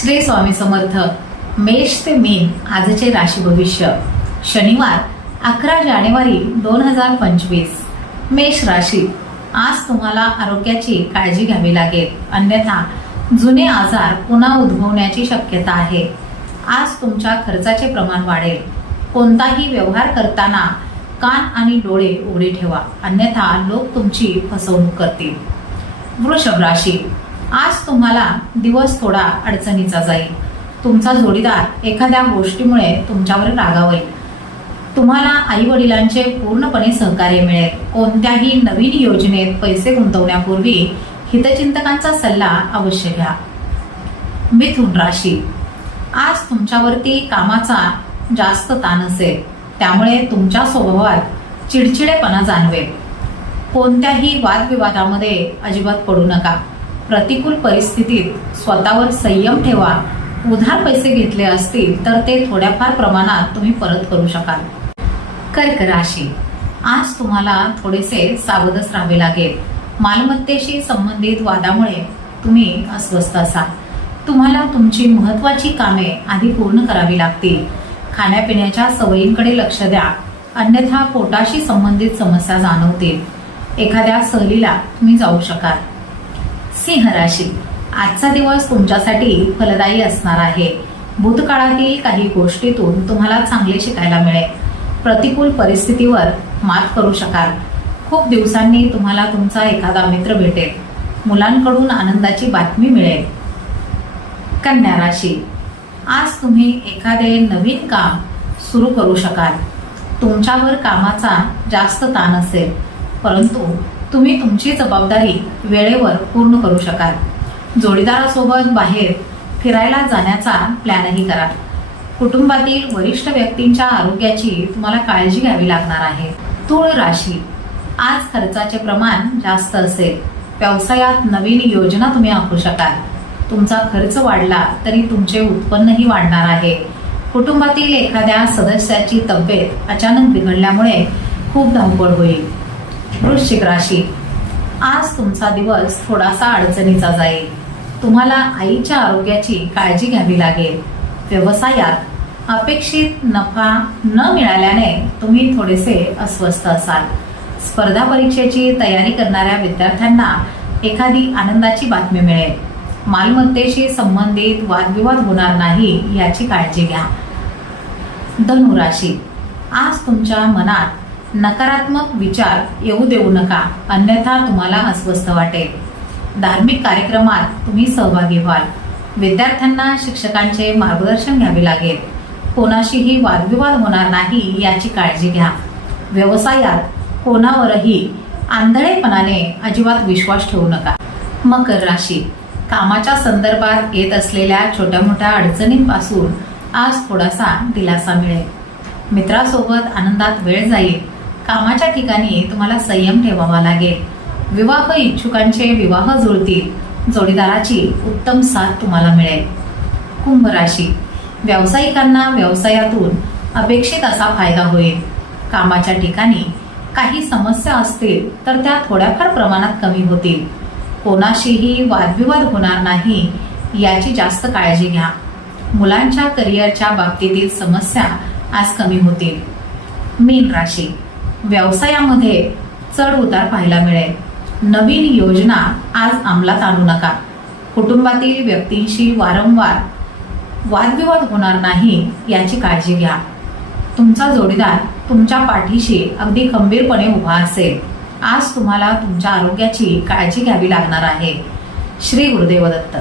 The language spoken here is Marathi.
श्री स्वामी समर्थ. मेष ते मीन आजचे राशी भविष्य. शनिवार अकरा जानेवारी दोन हजार पंचवीस. मेष राशी. आज तुम्हाला आरोग्याची काळजी घ्यावी लागेल. अन्यथा जुने आजार पुन्हा उद्भवण्याची शक्यता आहे. आज तुमच्या खर्चाचे प्रमाण वाढेल. कोणताही व्यवहार करताना कान आणि डोळे उघडे ठेवा. अन्यथा लोक तुमची फसवणूक करतील. वृषभ राशी. आज तुम्हाला दिवस थोडा अडचणीचा जाईल. तुमचा जोडीदार एखाद्या गोष्टीमुळे तुमच्यावर रागावेल. तुम्हाला आई वडिलांचे पूर्णपणे सहकार्य मिळेल. कोणत्याही नवीन योजनेत पैसे गुंतवण्यापूर्वी हितचिंतकांचा सल्ला अवश्य घ्या. मिथुन राशी. आज तुमच्यावरती कामाचा जास्त ताण असेल. त्यामुळे तुमच्या स्वभावात चिडचिडेपणा जाणवेल. कोणत्याही वादविवादामध्ये अजिबात पडू नका. प्रतिकूल परिस्थितीत स्वतःवर संयम ठेवा. उधार पैसे घेतले असतील तर ते थोड्याफार प्रमाणात तुम्ही परत करू शकाल. कर्क राशी. आज तुम्हाला थोडेसे सावधच राहावे लागेल. मालमत्तेशी संबंधित वादामुळे तुम्ही अस्वस्थ असाल. तुम्हाला तुमची महत्वाची कामे आधी पूर्ण करावी लागतील. खाण्यापिण्याच्या सवयींकडे लक्ष द्या. अन्यथा पोटाशी संबंधित समस्या जाणवतील. एखाद्या सहलीला तुम्ही जाऊ शकाल. सिंह राशी. आजचा दिवस तुमच्यासाठी फलदायी असणार आहे. भूतकाळातील काही गोष्टीतून तुम्हाला चांगले शिकायला मिळेल. प्रतिकूल परिस्थितीवर मात करू शकाल. खूप दिवसांनी तुम्हाला तुमचा एखादा मित्र भेटेल. मुलांकडून आनंदाची बातमी मिळेल. कन्या राशी. आज तुम्ही एखादे नवीन काम सुरू करू शकाल. तुमच्यावर कामाचा जास्त ताण असेल परंतु तुम्ही तुमची जबाबदारी वेळेवर पूर्ण करू शकाल. जोडीदारासोबत बाहेर फिरायला जाण्याचा प्लॅनही करा. कुटुंबातील वरिष्ठ व्यक्तींच्या आरोग्याची तुम्हाला काळजी घ्यावी लागणार आहे. तूळ राशी. आज खर्चाचे प्रमाण जास्त असेल. व्यवसायात नवीन योजना तुम्ही आखू शकाल. तुमचा खर्च वाढला तरी तुमचे उत्पन्नही वाढणार आहे. कुटुंबातील एखाद्या सदस्याची तब्येत अचानक बिघडल्यामुळे खूप धावपळ होईल. वृश्चिक राशी. आज तुमचा दिवस थोडासा अडचणीचा जाईल. तुम्हाला आईच्या आरोग्याची काळजी घ्यावी लागेल. व्यवसायात अपेक्षित नफा न मिळाल्याने तुम्ही थोडेसे अस्वस्थ असाल. स्पर्धा परीक्षेची तयारी करणाऱ्या विद्यार्थ्यांना एखादी आनंदाची बातमी मिळेल. मालमत्तेशी संबंधित वादविवाद होणार नाही याची काळजी घ्या. धनुराशी आज तुमच्या मनात नकारात्मक विचार येऊ देऊ नका अन्यथा तुम्हाला अस्वस्थ वाटेल. धार्मिक कार्यक्रमात तुम्ही सहभागी व्हाल. विद्यार्थ्यांना शिक्षकांचे मार्गदर्शन घ्यावे लागेल. कोणाशीही वादविवाद होणार नाही याची काळजी घ्या. व्यवसायात कोणावरही आंधळेपणाने अजिबात विश्वास ठेवू नका. मकर राशी. कामाच्या संदर्भात येत असलेल्या छोट्या मोठ्या अडचणींपासून आज थोडासा दिलासा मिळेल. मित्रासोबत आनंदात वेळ जाईल. कामाच्या ठिकाणी तुम्हाला संयम ठेवावा लागेल. विवाह इच्छुकांचे विवाह जुळतील. जोडीदाराची उत्तम साथ तुम्हाला मिळेल. कुंभ राशी. व्यावसायिकांना व्यवसायातून अपेक्षित असा फायदा होईल. कामाच्या ठिकाणी काही समस्या असतील तर त्या थोड्याफार प्रमाणात कमी होतील. कोणाशीही वादविवाद होणार नाही याची जास्त काळजी घ्या. मुलांच्या करिअरच्या बाबतीतील समस्या आज कमी होतील. मीन राशी. व्यवसायामध्ये चढ उतार पाहायला मिळेल. नवीन योजना आज अंमलात आणू नका. कुटुंबातील व्यक्तींशी वारंवार वादविवाद होणार नाही याची काळजी घ्या. तुमचा जोडीदार तुमच्या पाठीशी अगदी खंबीरपणे उभा असेल. आज तुम्हाला तुमच्या आरोग्याची काळजी घ्यावी लागणार आहे. श्री गुरुदेव दत्त.